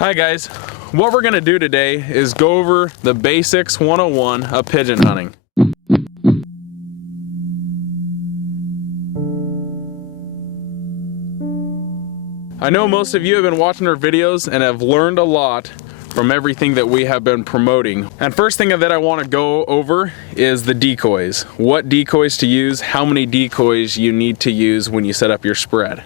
Hi guys, what we're gonna do today is go over the basics 101 of pigeon hunting. I know most of you have been watching our videos and have learned a lot from everything that we have been promoting. And first thing that I want to go over is the decoys. What decoys to use, how many decoys you need to use when you set up your spread.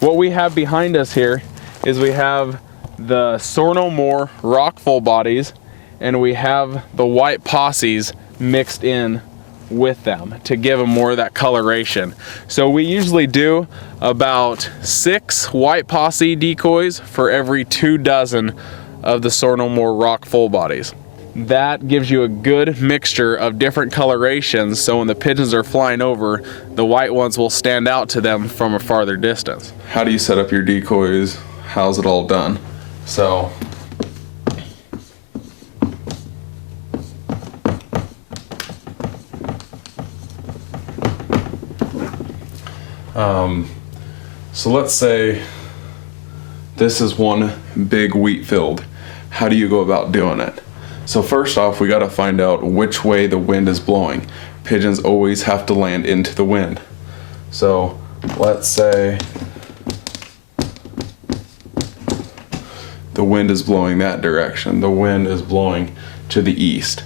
What we have behind us here is we have the Soar No More rock full bodies, and we have the white posses mixed in with them to give them more of that coloration. So we usually do about 6 white posse decoys for every 2 dozen of the Soar No More rock full bodies. That gives you a good mixture of different colorations, so when the pigeons are flying over, the white ones will stand out to them from a farther distance. How do you set up your decoys? How's it all done? So let's say this is one big wheat field. How do you go about doing it? So first off, we got to find out which way the wind is blowing. Pigeons always have to land into the wind. So let's say the wind is blowing that direction. The wind is blowing to the east.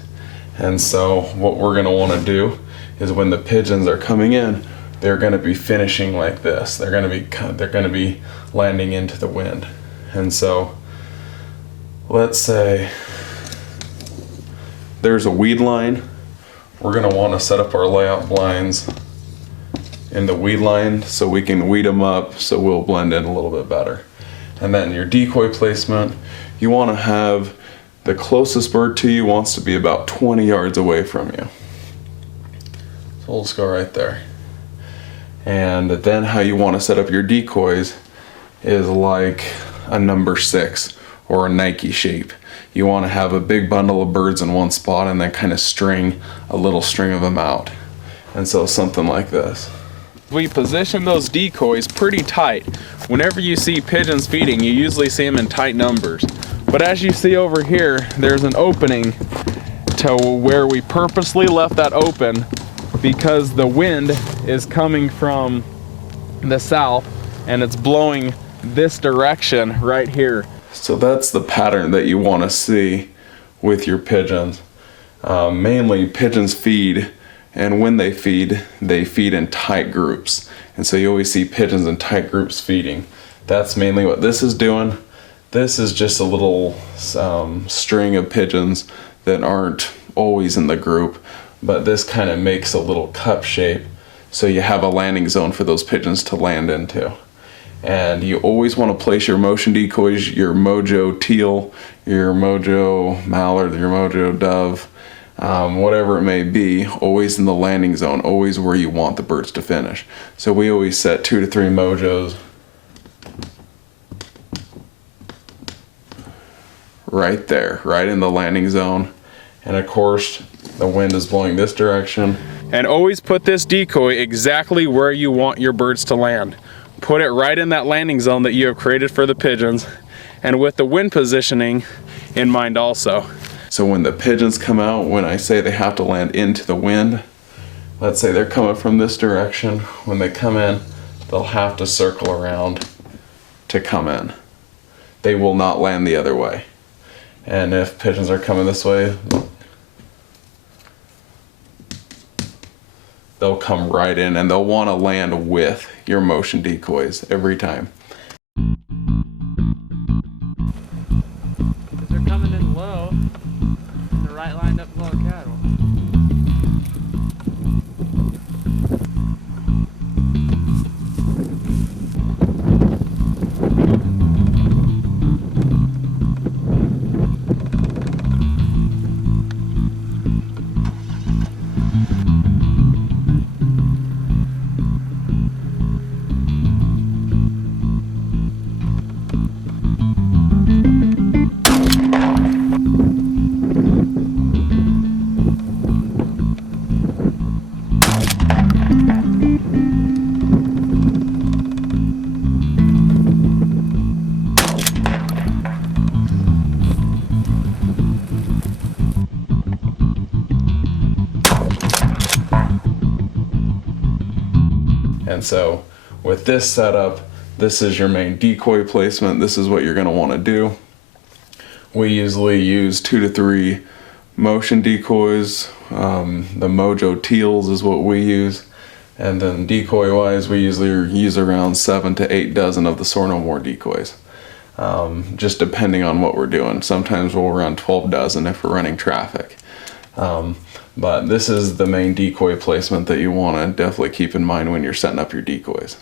And so what we're going to want to do is when the pigeons are coming in, they're going to be finishing like this. They're going to be landing into the wind. And so let's say there's a weed line. We're going to want to set up our layout blinds in the weed line so we can weed them up so we'll blend in a little bit better. And then your decoy placement, you want to have the closest bird to you wants to be about 20 yards away from you. So we'll just go right there. And then how you want to set up your decoys is like a number 6 or a Nike shape. You want to have a big bundle of birds in one spot and then kind of string a little string of them out. And so something like this. We position those decoys pretty tight. Whenever you see pigeons feeding, you usually see them in tight numbers. But as you see over here, there's an opening to where we purposely left that open because the wind is coming from the south and it's blowing this direction right here. So that's the pattern that you want to see with your pigeons. Mainly pigeons feed, and when they feed in tight groups. And so you always see pigeons in tight groups feeding. That's mainly what this is doing. This is just a little string of pigeons that aren't always in the group, but this kind of makes a little cup shape so you have a landing zone for those pigeons to land into. And you always want to place your motion decoys, your mojo teal, your mojo mallard, your mojo dove, whatever it may be, always in the landing zone, always where you want the birds to finish. So we always set 2 to 3 mojos right there, right in the landing zone. And of course, the wind is blowing this direction. And always put this decoy exactly where you want your birds to land. Put it right in that landing zone that you have created for the pigeons, and with the wind positioning in mind also. So when the pigeons come out, when I say they have to land into the wind, let's say they're coming from this direction. When they come in, they'll have to circle around to come in. They will not land the other way. And if pigeons are coming this way, they'll come right in and they'll want to land with your motion decoys every time. They're coming in low, they're right lined up below cattle. And so with this setup, this is your main decoy placement. This is what you're going to want to do. We usually use 2 to 3 motion decoys. The Mojo Teals is what we use. And then decoy wise, we usually use around 7 to 8 dozen of the Soar No More decoys. Just depending on what we're doing. Sometimes we'll run 12 dozen if we're running traffic. But this is the main decoy placement that you want to definitely keep in mind when you're setting up your decoys.